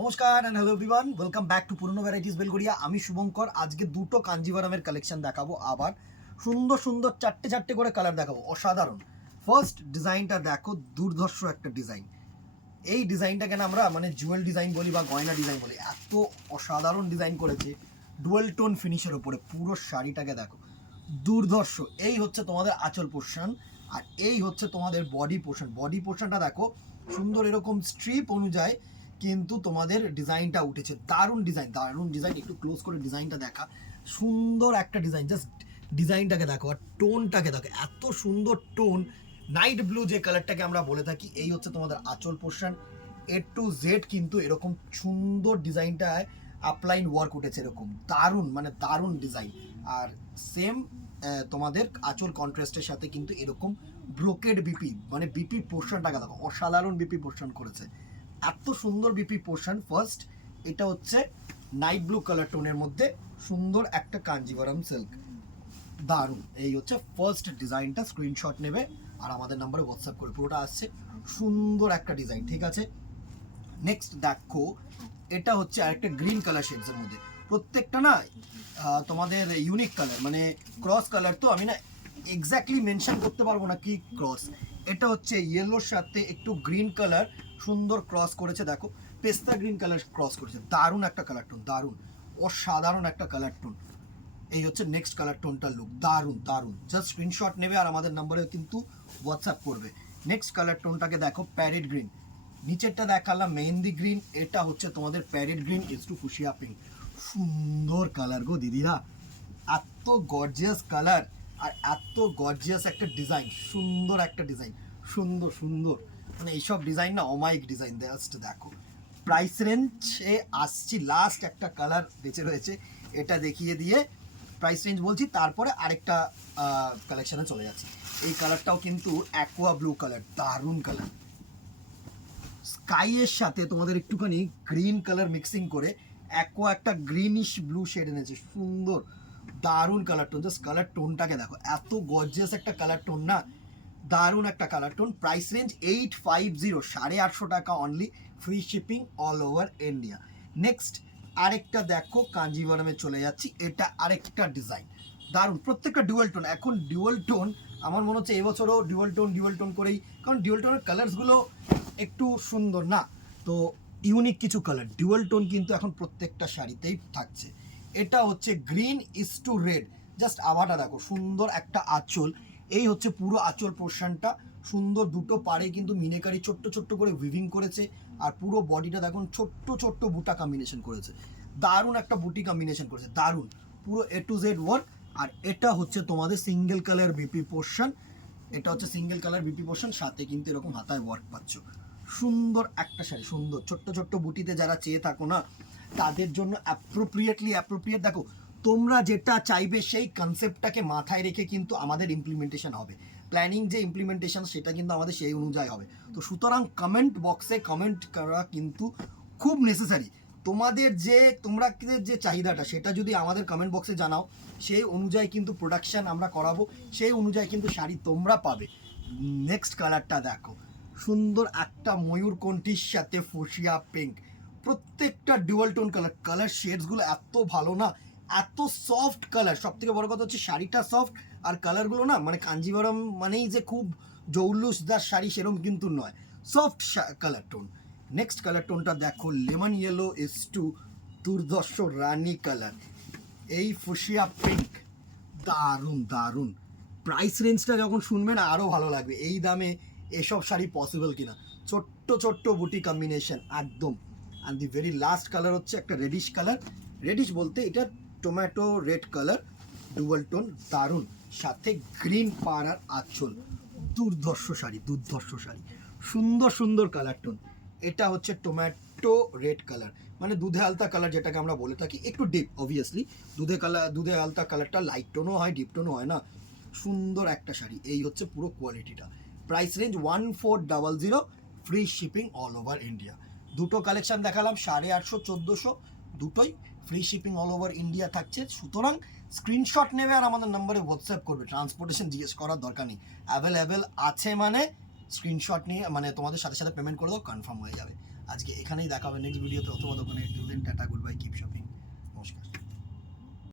নমস্কার and hello everyone, welcome back to পুরনো varieties Belgharia. আমি শুভঙ্কর। আজকে দুটো কাঞ্জিভারামের কালেকশন দেখাবো, আবার সুন্দর সুন্দর চারটে চারটে করে কালার দেখাবো, অসাধারণ। ফার্স্ট ডিজাইনটা দেখো, দুর্ধর্ষ একটা ডিজাইন। এই ডিজাইনটাকে না আমরা জুয়েল ডিজাইন বলি বা গয়না ডিজাইন বলি। এত অসাধারণ ডিজাইন করেছে ডুয়েল টোন ফিনিশের ওপরে। পুরো শাড়িটাকে দেখো, দুর্ধর্ষ। এই হচ্ছে তোমাদের আঁচল পোর্শন, আর এই হচ্ছে তোমাদের বডি পোর্শন। বডি পোর্শনটা দেখো, সুন্দর এরকম স্ট্রিপ অনুযায়ী কিন্তু তোমাদের ডিজাইনটা উঠেছে। দারুণ ডিজাইন, দারুণ ডিজাইন। একটু ক্লোজ করে ডিজাইনটা দেখা, সুন্দর একটা ডিজাইন। জাস্ট ডিজাইনটাকে দেখো আর টোনটাকে দেখো, এত সুন্দর টোন। নাইট ব্লু যে কালারটাকে আমরা বলে থাকি, এই হচ্ছে তোমাদের আঁচল পোর্শন। এ টু জেড কিন্তু এরকম সুন্দর ডিজাইনটায় আপলাইন ওয়ার্ক উঠেছে, এরকম দারুণ, দারুণ ডিজাইন। আর সেম তোমাদের আঁচল কন্ট্রাস্টের সাথে কিন্তু এরকম ব্রোকেড বিপি, বিপি পোর্শনটাকে দেখো, অসাধারণ বিপি পোর্শন করেছে। এত সুন্দর বিপি পোর্শন। ফার্স্ট এটা হচ্ছে নাইট ব্লু কালার টোনের মধ্যে সুন্দর একটা কাঞ্জিভারাম সিল্ক, দারুণ। এই হচ্ছে ফার্স্ট ডিজাইনটা। স্ক্রিনশট নেবে আর আমাদের নাম্বারে হোয়াটসঅ্যাপ করে, পুরোটা আসছে সুন্দর একটা ডিজাইন, ঠিক আছে। নেক্সট দেখো, এটা হচ্ছে আরেকটা গ্রিন কালার শেডসের মধ্যে। প্রত্যেকটা না তোমাদের ইউনিক কালার, ক্রস কালার। তো আমি না এক্স্যাক্টলি মেনশন করতে পারবো না কি ক্রস। এটা হচ্ছে ইয়েলোর সাথে একটু গ্রিন কালার সুন্দর ক্রস করেছে, দেখো পেস্তা গ্রিন কালার ক্রস করেছে। দারুণ একটা কালার টোন, দারুণ অসাধারণ একটা কালার টোন। এই হচ্ছে নেক্সট কালার টোনটার লুক, দারুণ দারুণ। জাস্ট স্ক্রিনশট নেবে আর আমাদের নম্বরে কিন্তু হোয়াটসঅ্যাপ করবে। নেক্সট কালার টোনটাকে দেখো, প্যারেট গ্রিন। নিচেরটা দেখালাম মেহেন্দি গ্রিন, এটা হচ্ছে তোমাদের parrot green is to fuchsia pink. সুন্দর কালার গো দিদিরা, এত গর্জিয়াস কালার আর এত গর্জিয়াস একটা ডিজাইন, সুন্দর একটা ডিজাইন, সুন্দর সুন্দর। এইসব ডিজাইন না অমায়িক ডিজাইন। জাস্ট দেখো, প্রাইস রেঞ্জে আসছি, লাস্ট একটা কালার বেঁচে রয়েছে, এটা দেখিয়ে দিয়ে প্রাইস রেঞ্জ বলছি, তারপরে আরেকটা কালেকশানে চলে যাচ্ছি। এই কালারটাও কিন্তু অ্যাকোয়া ব্লু কালার, দারুণ কালার। স্কাইয়ের সাথে তোমাদের একটুখানি গ্রিন কালার মিক্সিং করে অ্যাকোয়া একটা গ্রিনিশ ব্লু শেড এনেছে, সুন্দর দারুণ কালার টোন। জাস্ট কালার টোনটাকে দেখো, এত গর্জিয়াস একটা কালার টোন না, দারুণ একটা কালার টোন। প্রাইস রেঞ্জ 850, 850 টাকা only, free shipping all over India. Next আরেকটা দেখো, কাঞ্জিভারামে চলে যাচ্ছি। এটা আরেকটা ডিজাইন, দারুণ। প্রত্যেকটা ডুয়াল টোন। এখন ডুয়াল টোন আমার মনে হচ্ছে এবছরও ডুয়াল টোন করেই, কারণ ডুয়াল টোনের কালার্সগুলো একটু সুন্দর না, তো ইউনিক কিছু কালার ডুয়াল টোন কিন্তু এখন প্রত্যেকটা শাড়িতেই থাকছে। এটা হচ্ছে green is to red. Just আভাটা দেখো, সুন্দর একটা আঁচল। এই হচ্ছে পুরো আঁচল পোর্শনটা, সুন্দর দুটো পাড়ে কিন্তু মিনেকারি ছোট্ট ছোট্ট করে উইভিং করেছে। আর পুরো বডিটা দেখুন, ছোট্ট ছোট্ট বুটা কম্বিনেশন করেছে, দারুণ একটা বুটি কম্বিনেশন করেছে, দারুণ। পুরো এ টু জেড ওয়ার্ক। আর এটা হচ্ছে তোমাদের সিঙ্গেল কালার বিপি পোর্শন। এটা হচ্ছে সিঙ্গেল কালার বিপি পোর্শন, সাথে কিন্তু এরকম হাতায় ওয়ার্ক পাচ্ছ। সুন্দর একটা শাড়ি, সুন্দর ছোট্ট ছোট্ট বুটিতে যারা চেয়ে থাকো না, তাদের জন্য অ্যাপ্রোপ্রিয়েট। দেখো, তোমরা যেটা চাইবে সেই কনসেপ্টটাকে মাথায় রেখে কিন্তু আমাদের ইমপ্লিমেন্টেশন হবে। প্ল্যানিং যে ইমপ্লিমেন্টেশন, সেটা কিন্তু আমাদের সেই অনুযায়ী হবে। তো সুতরাং কমেন্ট বক্সে কমেন্ট করা কিন্তু খুব নেসেসারি। তোমরা যে চাহিদাটা, সেটা যদি আমাদের কমেন্ট বক্সে জানাও, সেই অনুযায়ী কিন্তু প্রোডাকশান আমরা করাবো, সেই অনুযায়ী কিন্তু শাড়ি তোমরা পাবে। নেক্সট কালারটা দেখো, সুন্দর একটা ময়ূরকণ্ঠীর সাথে ফুশিয়া পিঙ্ক। প্রত্যেকটা ডুয়াল টোন কালার শেডসগুলো এত ভালো না, এত সফট কালার। সব থেকে বড় কথা হচ্ছে শাড়িটা সফট, আর কালারগুলো না, কাঞ্জিভারাম মানেই যে খুব জৌলুসদার শাড়ি সেরকম কিন্তু নয়, soft colour tone. Next colour টোনটা দেখো, লেমন ইয়েলো ইস টু দুর্ধর্ষ রানী কালার। এই ফুশিয়া পিঙ্ক, দারুণ দারুণ। প্রাইস রেঞ্জটা যখন শুনবে না, আরও ভালো লাগবে। এই দামে এসব শাড়ি পসিবল কিনা। ছোট্ট ছোট্ট বুটি কম্বিনেশন একদম। And the very last colour হচ্ছে একটা রেডিশ কালার। রেডিশ বলতে এটা tomato red colour, dual tone, দারুণ। সাথে গ্রিন পাড়ার আঁচল, দুর্ধর্ষ শাড়ি, দুর্ধর্ষ শাড়ি, সুন্দর সুন্দর কালার টোন। এটা হচ্ছে টমেটো রেড কালার, দুধে আলতা কালার যেটাকে আমরা বলে থাকি, একটু ডিপ। অবভিয়াসলি দুধে আলতা কালারটা লাইট টোনও হয়, ডিপ টোনও হয় না। সুন্দর একটা শাড়ি। এই হচ্ছে পুরো কোয়ালিটিটা। Price range 1400, free shipping all over India. দুটো কালেকশন দেখালাম, 850, 1400, দুটোই free shipping all over India থাকছে। সুতরাং স্ক্রিনশট নেবে আর আমাদের নম্বরে হোয়াটসঅ্যাপ করবে, ট্রান্সপোর্টেশন জিজ্ঞেস করার দরকার নেই। অ্যাভেলেবেল আছে, স্ক্রিনশট নিয়ে তোমাদের সাথে সাথে পেমেন্ট করে দাও, কনফার্ম হয়ে যাবে। আজকে এখানেই দেখা হবে নেক্সট ভিডিওতে অথবা দোকানে। Till then tata, good by.